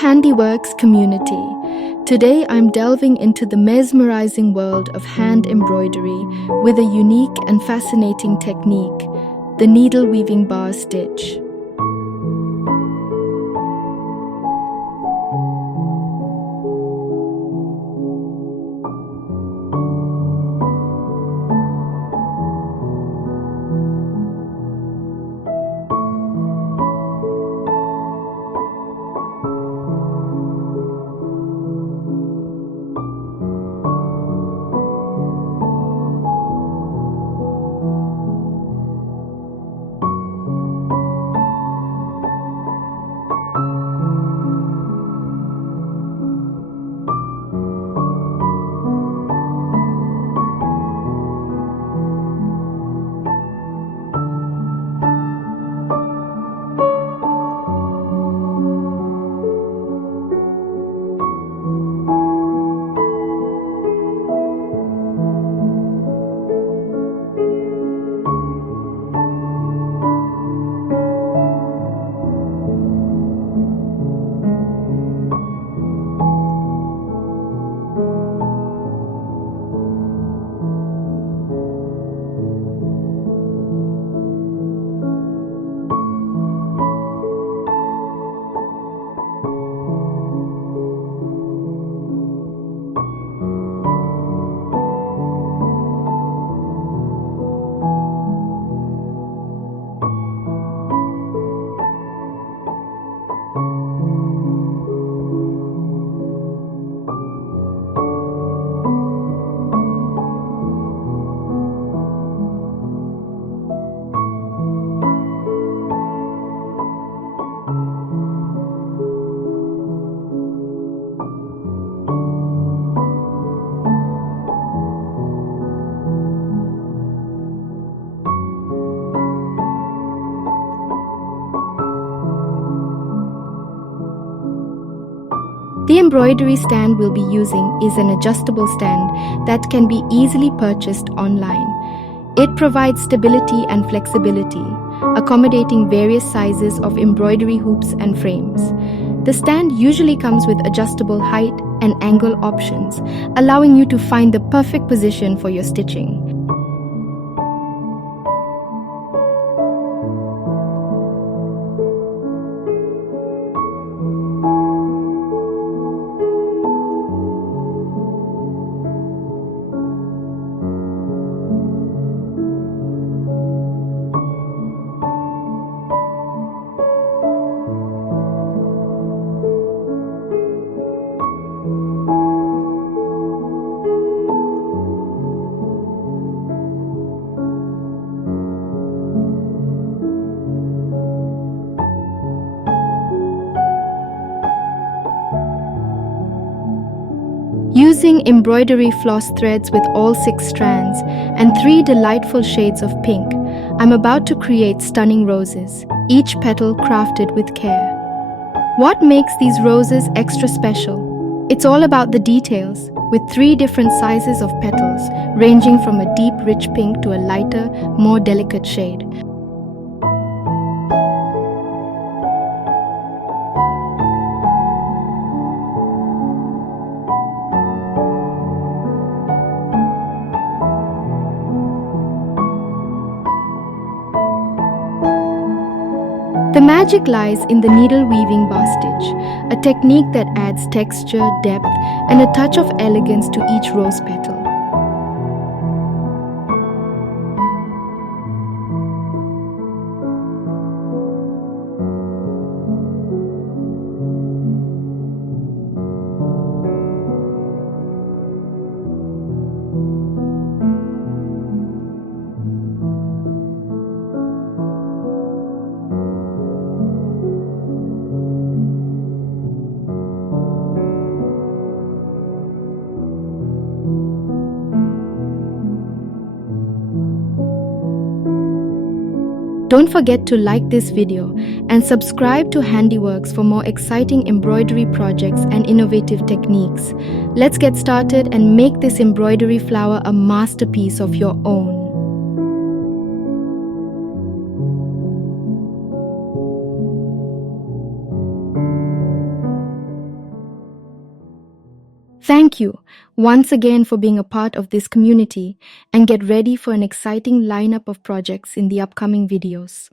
Handiworks community. Today I'm delving into the mesmerizing world of hand embroidery with a unique and fascinating technique, the needle weaving bar stitch. The embroidery stand we'll be using is an adjustable stand that can be easily purchased online. It provides stability and flexibility, accommodating various sizes of embroidery hoops and frames. The stand usually comes with adjustable height and angle options, allowing you to find the perfect position for your stitching. Using embroidery floss threads with all 6 strands and 3 delightful shades of pink, I'm about to create stunning roses, each petal crafted with care. What makes these roses extra special? It's all about the details, with 3 different sizes of petals, ranging from a deep rich pink to a lighter, more delicate shade. The magic lies in the needle weaving bar stitch, a technique that adds texture, depth, and a touch of elegance to each rose petal. Don't forget to like this video and subscribe to Handiworks for more exciting embroidery projects and innovative techniques. Let's get started and make this embroidery flower a masterpiece of your own. Thank you once again for being a part of this community, and get ready for an exciting lineup of projects in the upcoming videos.